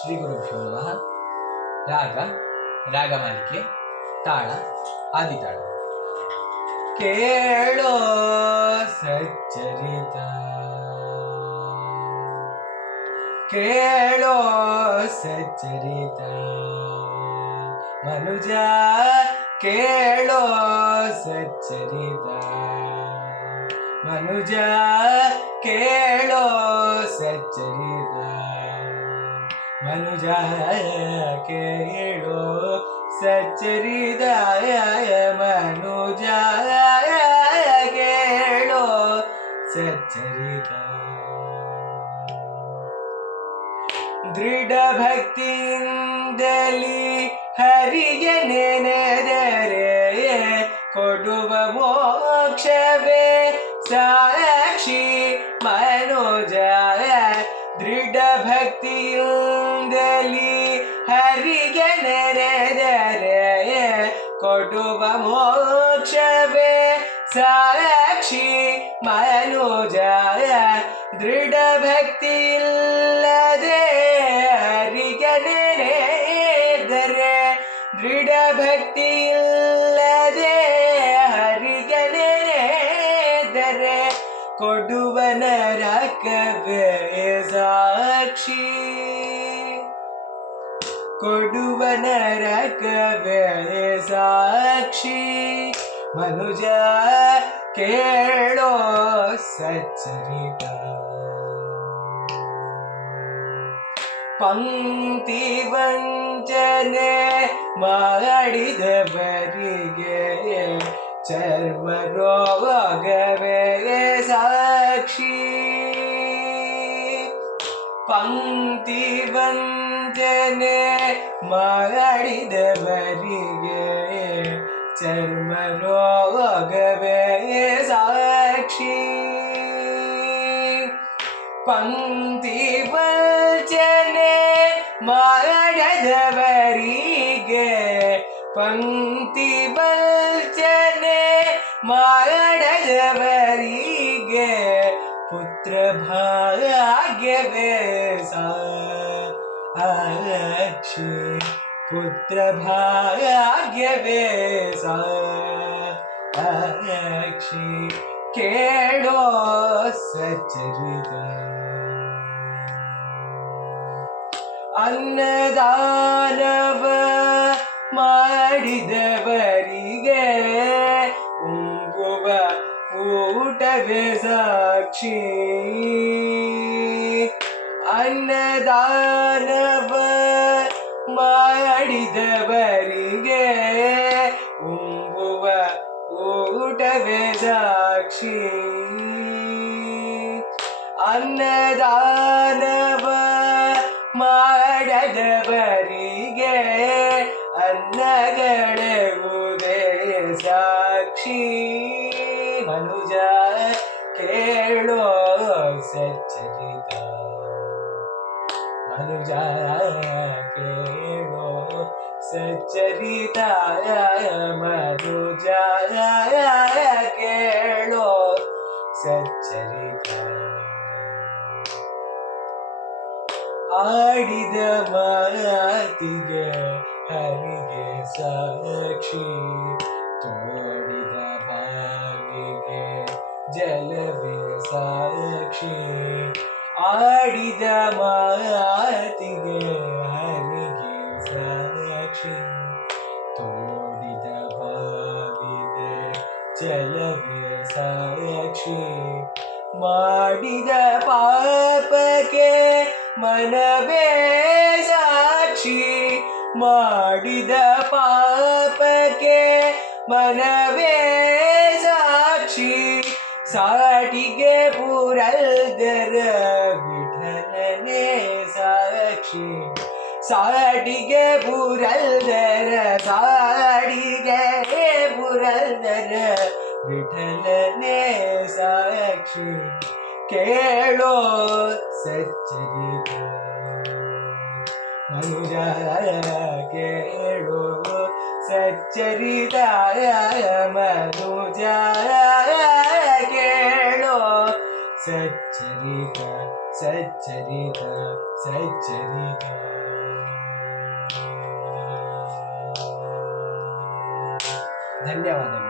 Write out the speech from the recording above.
ಶ್ರೀ ಗುರುಭ್ಯೋ ನಮಃ. ರಾಗ ರಾಗಮಾಲಿಕೆ, ತಾಳ ಆದಿತಾಳ. ಕೇಳೋ ಸಚ್ಚರಿತ, ಕೇಳೋ ಸಚ್ಚರಿತ ಮನುಜ, ಕೇಳೋ ಸಚ್ಚರಿತ ಮನುಜ, ಕೇಳೋ ಸಚ್ಚರಿತ ಮನುಜ, ಕೇಳೋ ಸಚ್ಚರಿತ ಮನುಜ, ಕೇಳೋ ಸಚ್ಚರಿತ. ದೃಢ ಭಕ್ತಿಯಿಂದಲಿ ಹರಿಗೆ ನೆನೆದರೆ ಕೊಡುವ ಮೋಕ್ಷವೇ ಸಾಕ್ಷಿ ಮನುಜ. ದೃಢ ಭಕ್ತಿಯಿಂದಲಿ ಹರಿಗೆ ನೆನೆದರೆ ಕೊಡುವ ಮೋಕ್ಷವೇ ಸಾಕ್ಷಿ ಮನುಜ. ದೃಢ ಭಕ್ತಿ ಇಲ್ಲದೆ ಹರಿಗೆ ನೆನೆದರೆ, ದೃಢ ಭಕ್ತಿ ಇಲ್ಲದೆ ಹರಿಗೆ ನೆನೆದರೆ ಕೊಡುವ ನರಕವೇ ಸಾಕ್ಷಿ, ಕೊಡುವ ನರಕವೇ ಸಾಕ್ಷಿ ಮನುಜ, ಕೇಳೋ ಸಚ್ಚರಿತ. ಪಂಕ್ತಿ ವಂಚನೆ ಮಾಡಿದವರಿಗೆ ಚರ್ಮ ರೋಗವೇ ಸಾಕ್ಷಿ. ಪಂಕ್ತಿ ವಂಚನೆ ಮಾಡಿದವರಿಗೆ ಚರ್ಮ ರೋಗವೇ ಸಾಕ್ಷಿ. ಪಂಕ್ತಿ ವಂಚನೆ ಮಾಡದವರಿಗೆ, ಪಂಕ್ತಿ ವಂಚನೆ ಮಾಡದವರಿಗೆ ಪುತ್ರ ಭಾಗ್ಯವೇ ಸಾಕ್ಷಿ, ಪುತ್ರ ಭಾಗ್ಯವೇ ಸಾಕ್ಷಿ. ಕೇಳೋ ಸಚ್ಚರಿತ. ಅನ್ನದಾನವ ಮಾಡಿದವರಿಗೆ ಉಂಗುವ ಊಟವೇ ಸಾಕ್ಷಿ. ಅನ್ನದಾನವ ಮಾಡಿದವರಿಗೆ ಉಂಗುವ ಊಟವೇ ಸಾಕ್ಷಿ. ಅನ್ನದಾನವ ಮಾಡದವರಿಗೆ ಅನ್ನಗಳೆವುದೇ ಸಾಕ್ಷಿ ಮನುಜ, ಕೇಳೋ ಸಚ್ಚರಿತ ಮನುಜ, ಕೇಳೋ ಸಚ್ಚರಿತ ಮನುಜ, ಕೇಳೋ ಸಚ್ಚರಿತ. ಆಡಿದ ಮಾತಿಗೆ ಹರಿಗೆ ಸಾಕ್ಷಿ, ತೋಡಿದ ಬಾವಿಗೆ ಜಲವೇ ಸಾಕ್ಷಿ. ಆಡಿದ ಮಾತಿಗೆ ಹರಿಗೆ ಸಾಕ್ಷಿ, ತೋಡಿದ ಬಾವಿಗೆ ಜಲವೇ ಸಾಕ್ಷಿ. ಮಾಡಿದ ಪಾಪಕ್ಕೆ ಮನವೇ ಸಾಕ್ಷಿ, ಮಾಡಿದ ಪಾಪಕ್ಕೆ ಮನವೇ ಸಾಕ್ಷಿ. ಸಾಟಿಗೆ ಪುರಂದರ ವಿಠಲನೇ ಸಾಕ್ಷಿ, ಸಾಟಿಗೆ ಪುರಂದರ, ಸಾಟಿಗೆ ಪುರಂದರ ವಿಠಲನೇ ಸಾಕ್ಷಿ. ಕೇಳೋ ಸಚ್ಚರಿತ ಮನುಜ, ಕೇಳೋ ಸಚ್ಚರಿತ ಮನುಜ, ಕೇಳೋ ಸಚ್ಚರಿತ ಸಚ್ಚರಿತ ಸಚ್ಚರಿತ. ಧನ್ಯವಾದಗಳು.